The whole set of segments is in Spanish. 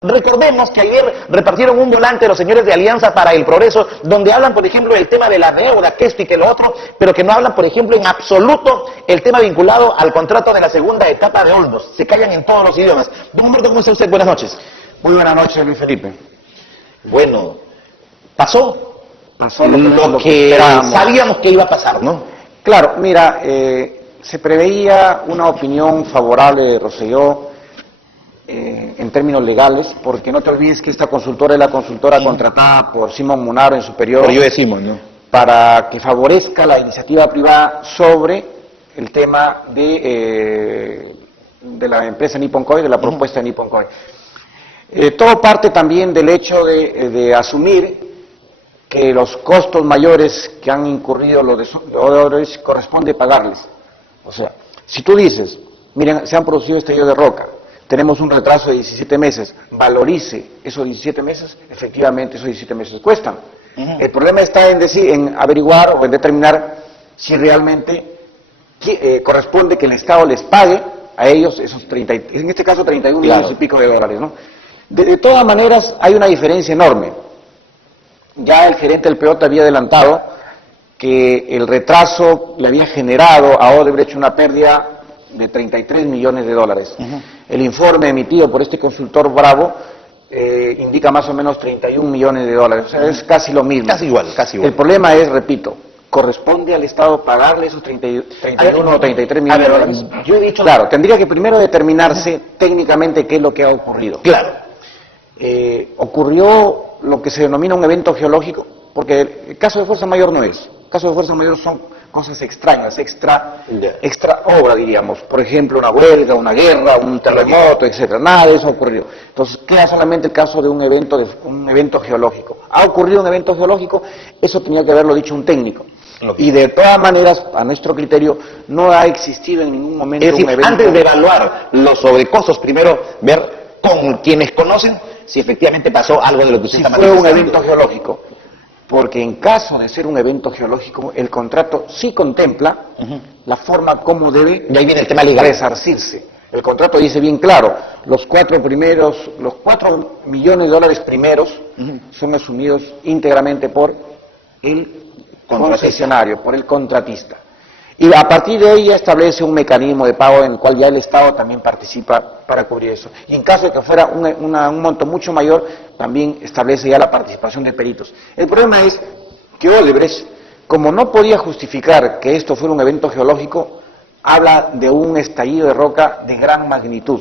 Recordemos que ayer repartieron un volante los señores de Alianza para el Progreso, donde hablan, por ejemplo, del tema de la deuda, que esto y que lo otro, pero que no hablan, por ejemplo, en absoluto el tema vinculado al contrato de la segunda etapa de Olmos. Se callan en todos los idiomas. Don Humberto, ¿cómo está usted? Buenas noches. Muy buenas noches, Luis Felipe. Bueno, pasó lo que esperábamos. sabíamos que iba a pasar, ¿no? Claro, mira, se preveía una opinión favorable de Rosselló en términos legales, porque no te olvides que esta consultora es la consultora contratada por Simón Munaro en su periodo, Pero yo decimos, ¿no? para que favorezca la iniciativa privada sobre el tema de la empresa Nippon Koei, de la propuesta de Nippon Koei. Todo parte también del hecho de asumir que los costos mayores que han incurrido los deudores corresponde pagarles. O sea, si tú dices, miren, se han producido estallidos de roca, tenemos un retraso de 17 meses, valorice esos 17 meses, efectivamente esos 17 meses cuestan. El problema está en averiguar o en determinar si realmente corresponde que el Estado les pague a ellos esos 30, en este caso 31 millones y pico de dólares, ¿no? De todas maneras, hay una diferencia enorme. Ya el gerente del PO había adelantado que el retraso le había generado a Odebrecht una pérdida de 33 millones de dólares. El informe emitido por este consultor Bravo indica más o menos 31 millones de dólares. O sea, es casi lo mismo. Casi igual, casi igual. El problema es, repito, ¿corresponde al Estado pagarle esos 31 o 33 millones de dólares? Yo he dicho... Claro, tendría que primero determinarse técnicamente qué es lo que ha ocurrido. Claro. Ocurrió lo que se denomina un evento geológico, porque el caso de fuerza mayor no es. El caso de fuerza mayor son cosas extrañas, extra obra, diríamos. Por ejemplo, una huelga, una guerra, un terremoto, etcétera. Nada de eso ocurrió. Entonces, queda solamente el caso de un evento geológico. ¿Ha ocurrido un evento geológico? Eso tenía que haberlo dicho un técnico. Y de todas maneras, a nuestro criterio, no ha existido en ningún momento Es decir, un evento... antes de evaluar los sobrecostos, primero ver con quienes conocen si efectivamente pasó algo de lo que usted está fue un manifestando. evento geológico, porque en caso de ser un evento geológico, el contrato sí contempla la forma como debe Y ahí viene el tema legal. resarcirse. El contrato dice bien claro, los 4 millones de dólares primeros son asumidos íntegramente por el concesionario, por el contratista. Y a partir de ahí ya establece un mecanismo de pago en el cual ya el Estado también participa para cubrir eso. Y en caso de que fuera un monto mucho mayor, también establece ya la participación de peritos. El problema es que Odebrecht, como no podía justificar que esto fuera un evento geológico, habla de un estallido de roca de gran magnitud.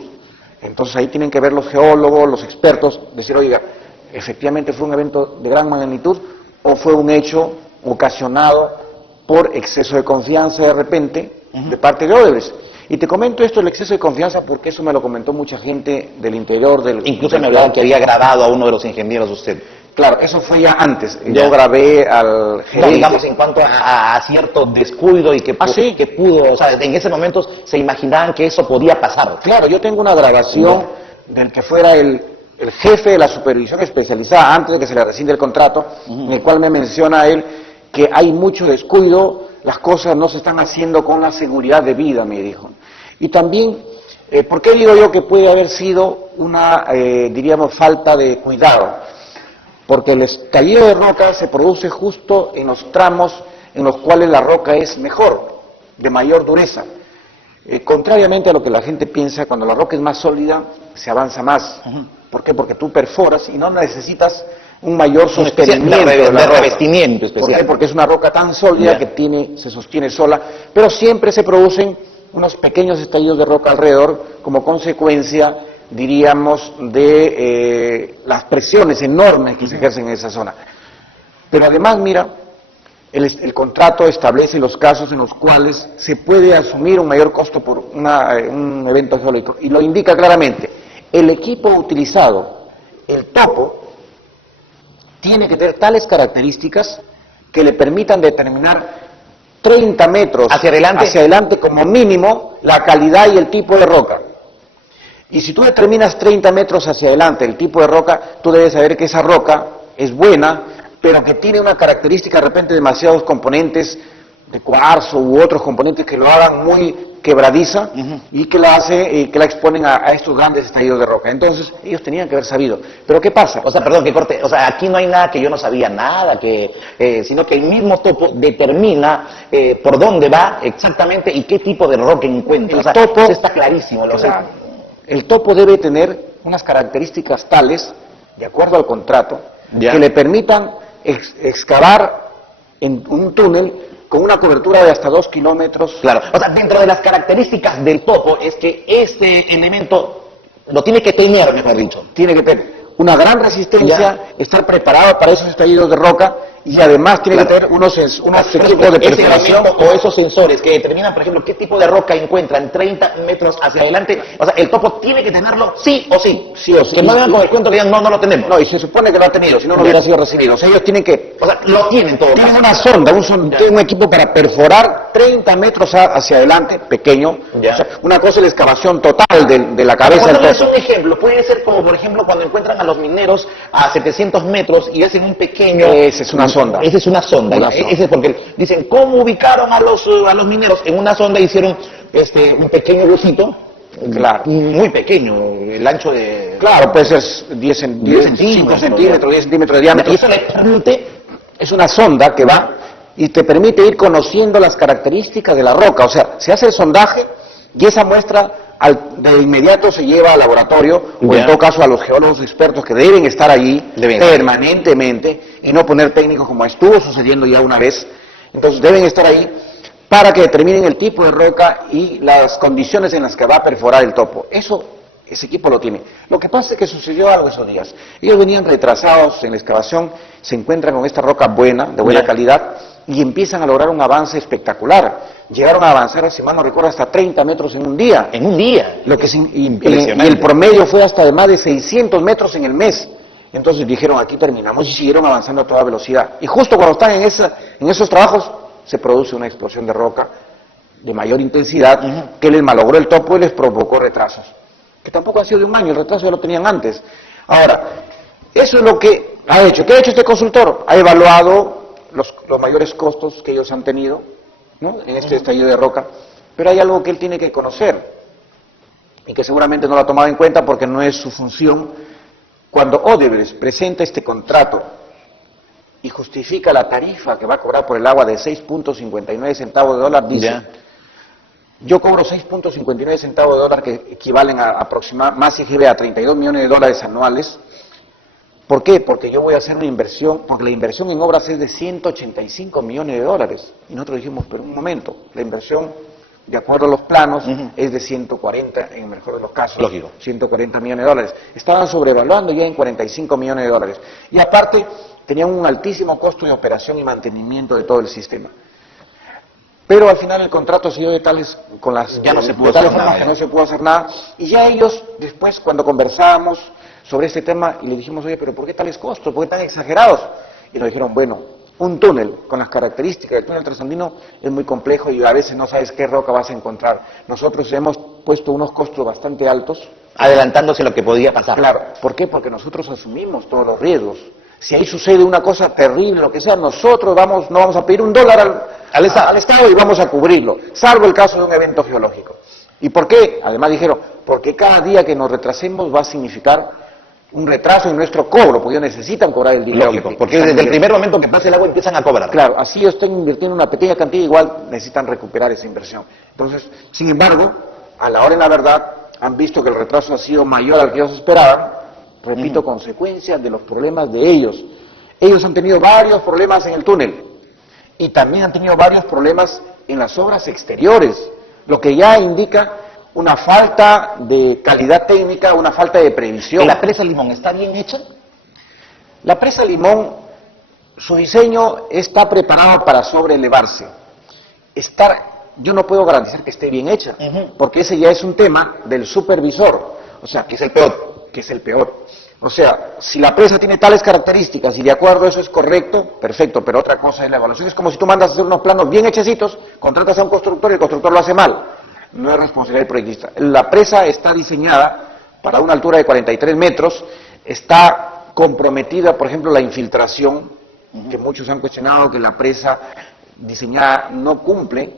Entonces ahí tienen que ver los geólogos, los expertos, decir, oiga, ¿efectivamente fue un evento de gran magnitud o fue un hecho ocasionado por exceso de confianza de repente de parte de Odebrecht? Y te comento esto, el exceso de confianza, porque eso me lo comentó mucha gente del interior del... Incluso me hablaron que había grabado a uno de los ingenieros usted. Claro, eso fue ya antes. Ya. Yo grabé al gerente. No, digamos, en cuanto a cierto descuido y que pudo, o sea, en ese momento se imaginaban que eso podía pasar. Claro, yo tengo una grabación del que fuera el jefe de la supervisión especializada, antes de que se le rescinde el contrato, en el cual me menciona él que hay mucho descuido, las cosas no se están haciendo con la seguridad debida, me dijo. Y también, ¿por qué digo yo que puede haber sido una, diríamos, falta de cuidado? Porque el estallido de roca se produce justo en los tramos en los cuales la roca es mejor, de mayor dureza. Contrariamente a lo que la gente piensa, cuando la roca es más sólida, se avanza más. ¿Por qué? Porque tú perforas y no necesitas un mayor sostenimiento de revestimiento especial. ¿Por qué? Porque es una roca tan sólida que se sostiene sola, pero siempre se producen unos pequeños estallidos de roca alrededor como consecuencia, diríamos, de las presiones enormes que se ejercen en esa zona. Pero además, mira, el contrato establece los casos en los cuales se puede asumir un mayor costo por un evento geológico, y lo indica claramente. El equipo utilizado, el topo, tiene que tener tales características que le permitan determinar 30 metros hacia adelante como mínimo la calidad y el tipo de roca. Y si tú determinas 30 metros hacia adelante el tipo de roca, tú debes saber que esa roca es buena, pero que tiene una característica de repente demasiados componentes de cuarzo u otros componentes que lo hagan muy quebradiza y que la exponen a estos grandes estallidos de roca. Entonces, ellos tenían que haber sabido. Pero ¿qué pasa? O sea, perdón, que corte. O sea, aquí no hay nada que yo no sabía nada, sino que el mismo topo determina por dónde va exactamente y qué tipo de roca encuentra. El o sea, topo, eso está clarísimo. o sea, el topo debe tener unas características tales, de acuerdo al contrato, que le permitan excavar en un túnel con una cobertura de hasta 2 kilómetros. Claro, o sea, dentro de las características del topo es que este elemento lo tiene que tener, mejor dicho. Tiene que tener una gran resistencia, estar preparado para esos estallidos de roca y además tiene que tener unos equipos de perforación. O esos sensores que determinan, por ejemplo, qué tipo de roca encuentran 30 metros hacia adelante. O sea, el topo tiene que tenerlo sí o sí. Sí o sí. Que no vengan con el cuento que digan, no lo tenemos. No, y se supone que lo ha tenido, si no, no hubiera sido recibido. O sea, ellos tienen que... O sea, lo tienen todo. Tienen una sonda, tienen un equipo para perforar 30 metros hacia adelante, pequeño. O sea, una cosa es la excavación total de la cabeza del Es topo. un ejemplo, puede ser como, por ejemplo, cuando encuentran a los mineros a 700 metros y hacen un pequeño... Esa es una sonda. Esa es una sonda. Ese es porque dicen, ¿cómo ubicaron a los mineros? En una sonda hicieron un pequeño huesito. Claro. Muy pequeño, el ancho de... Claro, pues es 10 centímetros, 10 centímetros de diámetro. Y eso le permite... Es una sonda que va y te permite ir conociendo las características de la roca. O sea, se hace el sondaje y esa muestra de inmediato se lleva al laboratorio o en todo caso a los geólogos expertos que deben estar allí permanentemente y no poner técnicos como estuvo sucediendo ya una vez. Entonces deben estar ahí para que determinen el tipo de roca y las condiciones en las que va a perforar el topo. Ese equipo lo tiene. Lo que pasa es que sucedió algo esos días. Ellos venían retrasados en la excavación, se encuentran con esta roca buena, de buena calidad, y empiezan a lograr un avance espectacular. Llegaron a avanzar, si mal no recuerdo, hasta 30 metros en un día. En un día. Y el promedio fue hasta de más de 600 metros en el mes. Entonces dijeron, aquí terminamos, y siguieron avanzando a toda velocidad. Y justo cuando están en esos trabajos, se produce una explosión de roca de mayor intensidad que les malogró el topo y les provocó retrasos. Que tampoco ha sido de un año, el retraso ya lo tenían antes. Ahora, eso es lo que ha hecho. ¿Qué ha hecho este consultor? Ha evaluado los mayores costos que ellos han tenido, ¿no?, en este estallido de roca, pero hay algo que él tiene que conocer y que seguramente no lo ha tomado en cuenta porque no es su función. Cuando Odebrecht presenta este contrato y justifica la tarifa que va a cobrar por el agua de 6.59 centavos de dólar, dice, yo cobro 6.59 centavos de dólar que equivalen a aproximadamente, más IGB, a 32 millones de dólares anuales. ¿Por qué? Porque yo voy a hacer una inversión, porque la inversión en obras es de 185 millones de dólares. Y nosotros dijimos, pero un momento, la inversión, de acuerdo a los planos, es de 140, en el mejor de los casos. Lógico. 140 millones de dólares. Estaban sobrevaluando ya en 45 millones de dólares. Y aparte, tenían un altísimo costo de operación y mantenimiento de todo el sistema. Pero al final el contrato se dio de tales, con las, ya no se pudo de tales hacer formas nada, que no se pudo hacer nada. Y ya ellos, después, cuando conversábamos sobre este tema, y le dijimos, oye, pero ¿por qué tales costos? ¿Por qué tan exagerados? Y nos dijeron, bueno, un túnel con las características del túnel trasandino es muy complejo y a veces no sabes qué roca vas a encontrar. Nosotros hemos puesto unos costos bastante altos. Adelantándose lo que podía pasar. Claro, ¿por qué? Porque nosotros asumimos todos los riesgos. Si ahí sucede una cosa terrible, lo que sea, nosotros no vamos a pedir $1 al Estado y vamos a cubrirlo, salvo el caso de un evento geológico. ¿Y por qué? Además dijeron, porque cada día que nos retrasemos va a significar un retraso en nuestro cobro, porque ellos necesitan cobrar el dinero. Lógico, porque desde el primer momento que pase el agua empiezan a cobrar. Claro, así ellos están invirtiendo una pequeña cantidad, igual necesitan recuperar esa inversión. Entonces, sin embargo, a la hora de la verdad, han visto que el retraso ha sido mayor al que ellos esperaban, repito, consecuencias de los problemas de ellos. Ellos han tenido varios problemas en el túnel y también han tenido varios problemas en las obras exteriores, lo que ya indica una falta de calidad técnica, una falta de previsión. ¿La presa Limón está bien hecha? La presa Limón, su diseño está preparado para sobrelevarse. Yo no puedo garantizar que esté bien hecha, porque ese ya es un tema del supervisor, o sea, que es el peor. O sea, si la presa tiene tales características y de acuerdo a eso es correcto, perfecto, pero otra cosa es la evaluación. Es como si tú mandas a hacer unos planos bien hechecitos, contratas a un constructor y el constructor lo hace mal. No es responsabilidad del proyectista. La presa está diseñada para una altura de 43 metros, está comprometida, por ejemplo, la infiltración, que muchos han cuestionado que la presa diseñada no cumple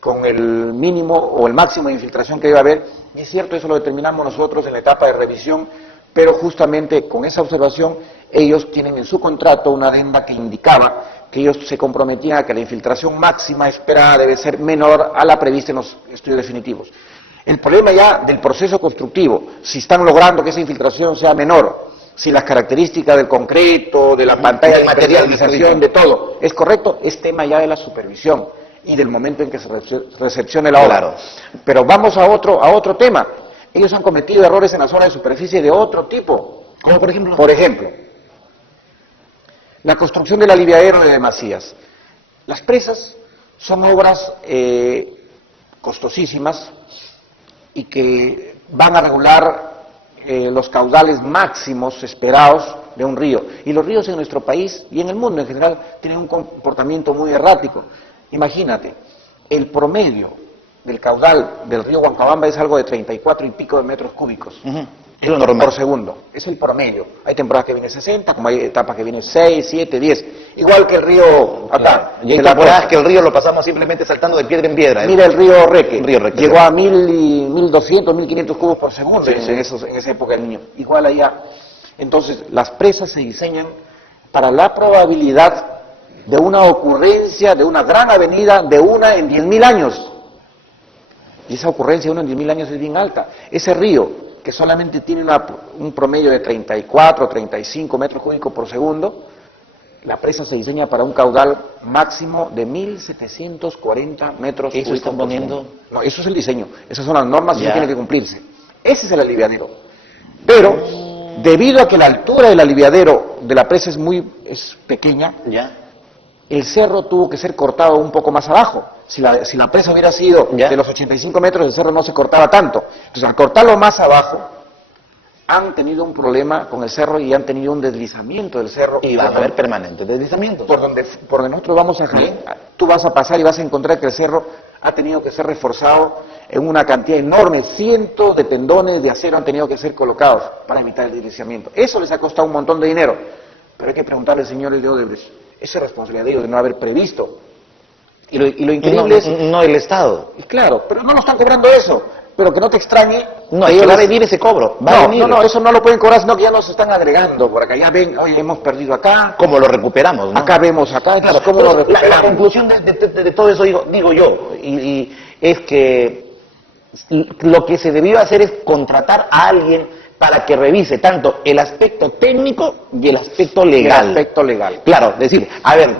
con el mínimo o el máximo de infiltración que debe haber, y es cierto, eso lo determinamos nosotros en la etapa de revisión, pero justamente con esa observación ellos tienen en su contrato una adenda que indicaba que ellos se comprometían a que la infiltración máxima esperada debe ser menor a la prevista en los estudios definitivos. El problema ya del proceso constructivo, si están logrando que esa infiltración sea menor, si las características del concreto, de la pantalla de materialización, de todo, es correcto, es tema ya de la supervisión y del momento en que se recepcione la obra. Claro. Pero vamos a otro tema. Ellos han cometido errores en la zona de superficie de otro tipo. ¿Cómo por ejemplo? Por ejemplo, la construcción del aliviadero de Masías. Las presas son obras costosísimas y que van a regular los caudales máximos esperados de un río. Y los ríos en nuestro país y en el mundo en general tienen un comportamiento muy errático. Imagínate, el promedio del caudal del río Huancabamba es algo de 34 y pico de metros cúbicos. Es lo normal. Por segundo, es el promedio. Hay temporadas que viene 60, como hay etapas que vienen 6, 7, 10. Igual que el río acá. Y hay temporadas que el río lo pasamos simplemente saltando de piedra en piedra. Mira el río Reque. Llegó sí. a 1200, 1500 cubos por segundo Sí, en esa época del Niño. Igual allá. Entonces, las presas se diseñan para la probabilidad de una ocurrencia, de una gran avenida, de una en 10.000 años. Y esa ocurrencia de una en 10.000 años es bien alta. Ese río, que solamente tiene un promedio de 34, 35 metros cúbicos por segundo, la presa se diseña para un caudal máximo de 1.740 metros cúbicos. ¿Eso están poniendo? No, eso es el diseño. Esas son las normas y Ya. eso tiene que cumplirse. Ese es el aliviadero. Pero, debido a que la altura del aliviadero de la presa es pequeña, ¿Ya? el cerro tuvo que ser cortado un poco más abajo. Si la presa hubiera sido ¿Ya? de los 85 metros, el cerro no se cortaba tanto. Entonces, al cortarlo más abajo, han tenido un problema con el cerro y han tenido un deslizamiento del cerro. Y van a haber permanentes deslizamientos. Por donde nosotros vamos a tú vas a pasar y vas a encontrar que el cerro ha tenido que ser reforzado en una cantidad enorme. Cientos de tendones de acero han tenido que ser colocados para evitar el deslizamiento. Eso les ha costado un montón de dinero. Pero hay que preguntarle, señores de Odebrecht, esa es responsabilidad de ellos de no haber previsto. Y lo increíble es... No el Estado. Y claro, pero no nos están cobrando eso. Pero que no te extrañe... No, ahí va a venir ese cobro. Va a venir. No, eso no lo pueden cobrar, sino que ya nos están agregando por acá. Ya ven, oye, hemos perdido acá. ¿Cómo lo recuperamos? ¿No? Acá vemos acá. Claro, ¿Cómo lo la recuperamos? conclusión de todo eso, digo yo, y es que lo que se debió hacer es contratar a alguien para que revise tanto el aspecto técnico y el aspecto legal. El aspecto legal. Claro, es decir, a ver,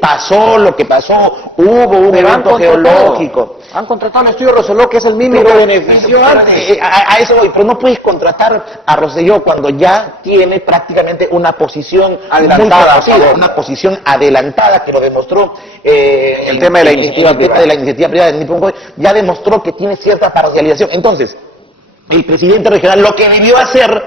pasó lo que pasó, hubo un Pero evento geológico. Han contratado al estudio Rosselló, que es el mismo que benefició antes. A eso voy, pero no puedes contratar a Rosselló cuando ya tiene prácticamente una posición Adelantada, muy conocida, una posición adelantada que lo demostró el tema de la iniciativa privada. de la iniciativa privada de Nippon Coal, ya demostró que tiene cierta parcialización. Entonces, el presidente regional lo que debió hacer,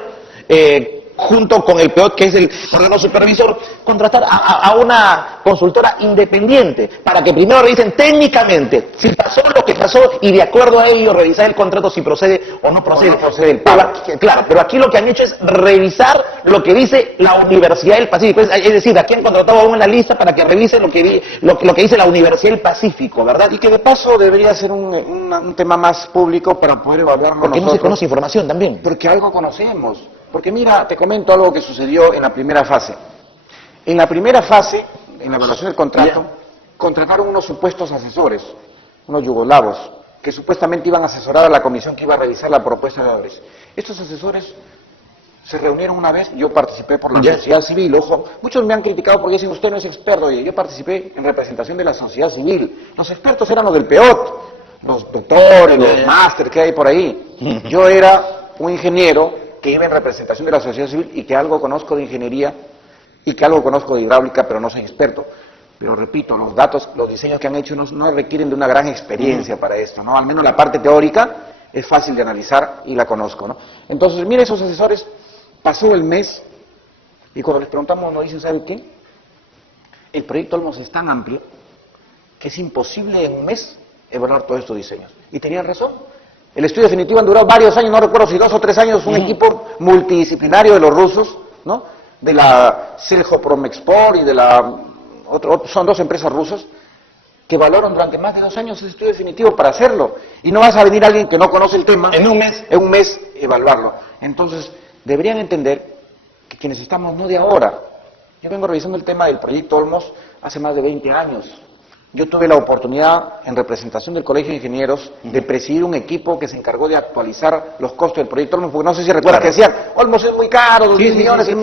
junto con el PEOT, que es el órgano supervisor, contratar a una consultora independiente para que primero revisen técnicamente si pasó lo que pasó y de acuerdo a ello revisar el contrato si procede o no procede el pago. Claro, pero aquí lo que han hecho es revisar lo que dice la Universidad del Pacífico, es decir, aquí han contratado a uno en la lista para que revise lo que dice la Universidad del Pacífico, ¿verdad? Y que de paso debería ser un tema más público para poder evaluarlo Porque nosotros. no se conoce información también. Porque algo conocemos. Porque mira, te comento algo que sucedió en la primera fase. En la primera fase, en la evaluación del contrato, contrataron unos supuestos asesores, unos yugoslavos, que supuestamente iban a asesorar a la comisión que iba a revisar la propuesta de Odebrecht. Estos asesores se reunieron una vez, yo participé por la sociedad civil, ojo, muchos me han criticado porque dicen, usted no es experto, oye, yo participé en representación de la sociedad civil. Los expertos eran los del PEOT, los doctores, los másters que hay por ahí. Yo era un ingeniero que iba en representación de la sociedad civil y que algo conozco de ingeniería y que algo conozco de hidráulica, pero no soy experto. Pero repito, los datos, los diseños que han hecho no requieren de una gran experiencia para esto, ¿no? Al menos la parte teórica es fácil de analizar y la conozco, ¿no? Entonces, mire, esos asesores, pasó el mes y cuando les preguntamos nos dicen, ¿sabe qué? El proyecto Olmos es tan amplio que es imposible en un mes evaluar todos estos diseños. Y tenían razón. El estudio definitivo han durado varios años, no recuerdo si 2 o 3 años, un equipo multidisciplinario de los rusos, ¿no? De la Seljo Promexport y de son 2 empresas rusas, que valoran durante más de 2 años ese estudio definitivo para hacerlo. Y no vas a venir alguien que no conoce el tema en un mes, evaluarlo. Entonces, deberían entender que quienes estamos no de ahora. Yo vengo revisando el tema del proyecto Olmos hace más de 20 años. Yo tuve la oportunidad, en representación del Colegio de Ingenieros, de presidir un equipo que se encargó de actualizar los costos del proyecto Olmos, porque no sé si recuerdas que decían, Olmos es muy caro, 10 millones. Sí.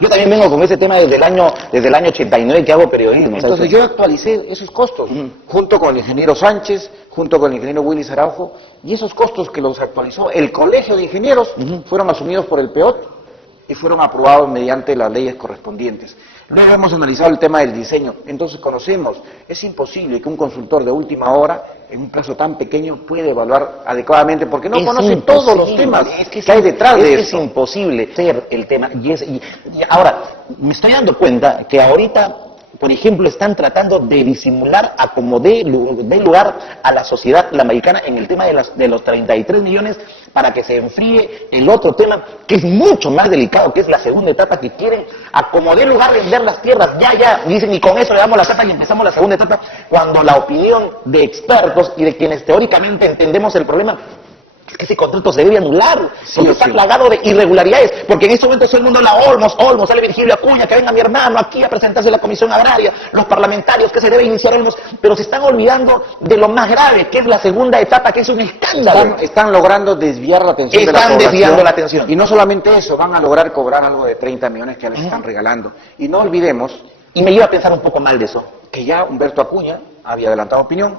Yo también vengo con ese tema desde el año 89 que hago periodismo. Entonces yo actualicé esos costos, junto con el ingeniero Sánchez, junto con el ingeniero Willis Araujo, y esos costos que los actualizó el Colegio de Ingenieros fueron asumidos por el PEOT y fueron aprobados mediante las leyes correspondientes. Luego hemos analizado el tema del diseño, entonces conocemos, es imposible que un consultor de última hora, en un plazo tan pequeño, pueda evaluar adecuadamente, porque no conoce todos los temas que hay detrás de eso. Es imposible ser el tema. Y ahora, me estoy dando cuenta que ahorita, por ejemplo, están tratando de disimular a como dé lugar a la sociedad lambayicana en el tema de los 33 millones para que se enfríe el otro tema, que es mucho más delicado, que es la segunda etapa, que quieren a como dé lugar vender las tierras, ya, dicen, y con eso le damos la etapa y empezamos la segunda etapa, cuando la opinión de expertos y de quienes teóricamente entendemos el problema, es que ese contrato se debe anular, porque está plagado de irregularidades, porque en este momento todo el mundo la Olmos, sale Virgilio Acuña, que venga mi hermano aquí a presentarse a la Comisión Agraria, los parlamentarios, que se debe iniciar Olmos, pero se están olvidando de lo más grave, que es la segunda etapa, que es un escándalo. Están logrando desviar la atención de la población. Están desviando la atención. Y no solamente eso, van a lograr cobrar algo de 30 millones que les están regalando. Y no olvidemos, y me lleva a pensar un poco mal de eso, que ya Humberto Acuña había adelantado opinión,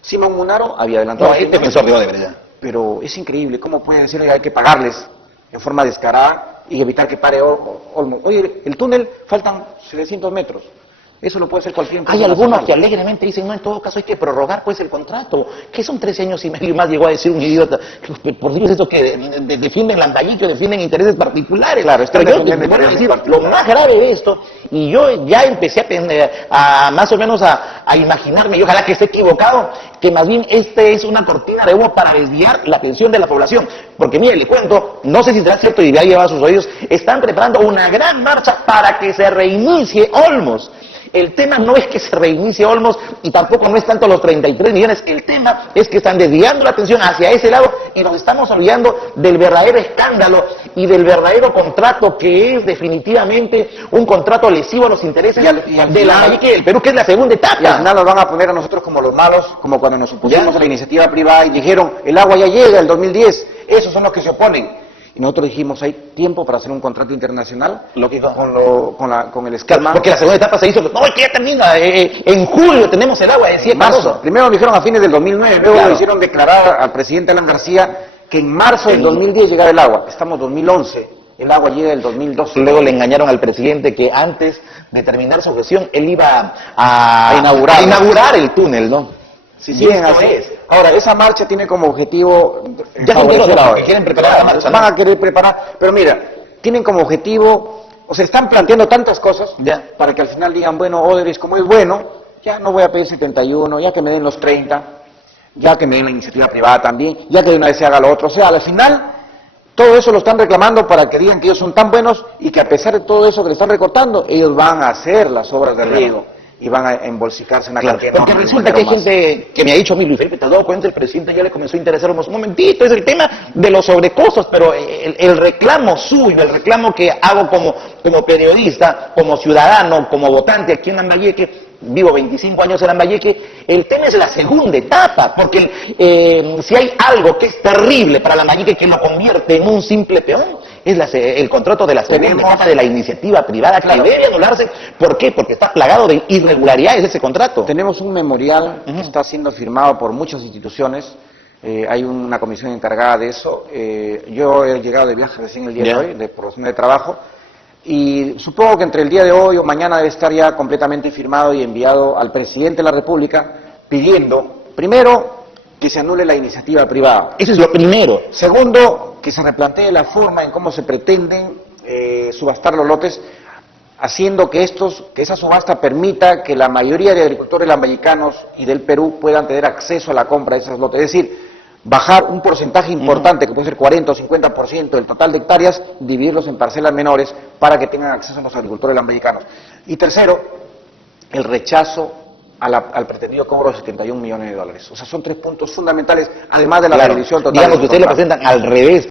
Simón Munaro había adelantado opinión. Defensor de verdad. Pero es increíble cómo pueden decir, hay que pagarles en forma descarada y evitar que pare Olmos. Oye, el túnel faltan 700 metros. Eso lo puede hacer cualquier empresa. Hay algunos que alegremente dicen, no, en todo caso hay que prorrogar pues el contrato, que son 13 años y medio y más, llegó a decir un idiota. Por Dios, eso que defienden Lambayeque, defienden intereses particulares. Claro, lo más grave de esto, y yo ya empecé a más o menos a imaginarme, y ojalá que esté equivocado, que más bien este es una cortina de humo para desviar la atención de la población. Porque mire, le cuento, no sé si será cierto y ya lleva a sus oídos, están preparando una gran marcha para que se reinicie Olmos. El tema no es que se reinicie Olmos y tampoco no es tanto los 33 millones, el tema es que están desviando la atención hacia ese lado y nos estamos olvidando del verdadero escándalo y del verdadero contrato, que es definitivamente un contrato lesivo a los intereses de la Lambayeque del Perú, que es la segunda etapa. Y al final nos van a poner a nosotros como los malos, como cuando nos opusimos a la iniciativa privada y dijeron, el agua ya llega, el 2010, esos son los que se oponen. Y nosotros dijimos, hay tiempo para hacer un contrato internacional con el esquema. Porque la segunda etapa se hizo, no, es que ya termina, en julio tenemos el agua, decía marzo. Primero lo dijeron a fines del 2009, luego lo hicieron declarar al presidente Alan García que en marzo del 2010 llegara el agua. Estamos en 2011, el agua llega del 2012. Luego le engañaron al presidente que antes de terminar su gestión, él iba a inaugurar el túnel, ¿no? Sí, bien, así es. Ahora, esa marcha tiene como objetivo... Ya son todos los que quieren preparar la marcha, ¿no? Van a querer preparar, pero mira, tienen como objetivo, o sea, están planteando tantas cosas para que al final digan, bueno, Odebrecht, como es bueno, ya no voy a pedir 71, ya que me den los 30, ya que me den la iniciativa privada también, ya que de una vez se haga lo otro. O sea, al final, todo eso lo están reclamando para que digan que ellos son tan buenos y que a pesar de todo eso que le están recortando, ellos van a hacer las obras de riego. Y van a embolsicarse una cantidad. Porque resulta que hay gente que me ha dicho, Luis Felipe, te has dado cuenta, el presidente ya le comenzó a interesar un momentito, es el tema de los sobrecostos, pero el reclamo suyo, el reclamo que hago como periodista, como ciudadano, como votante aquí en Lambayeque, vivo 25 años en Lambayeque, el tema es la segunda etapa, porque si hay algo que es terrible para Lambayeque, que lo convierte en un simple peón, es el contrato de la segunda etapa de la iniciativa privada, que debe anularse. ¿Por qué? Porque está plagado de irregularidades ese contrato. Tenemos un memorial que está siendo firmado por muchas instituciones, hay una comisión encargada de eso. Yo he llegado de viaje recién el día de hoy, por razón de trabajo, y supongo que entre el día de hoy o mañana debe estar ya completamente firmado y enviado al presidente de la República, pidiendo, primero, que se anule la iniciativa privada. Eso es lo primero. Segundo, que se replantee la forma en cómo se pretenden subastar los lotes, haciendo que esa subasta permita que la mayoría de agricultores lambayecanos y del Perú puedan tener acceso a la compra de esos lotes. Es decir, bajar un porcentaje importante, que puede ser 40 o 50% del total de hectáreas, dividirlos en parcelas menores para que tengan acceso a los agricultores lambayecanos. Y tercero, el rechazo al pretendido cobro de 71 millones de dólares. O sea, son 3 puntos fundamentales, además de la Claro, rendición total. digamos del que ustedes lo contrato. presentan al revés.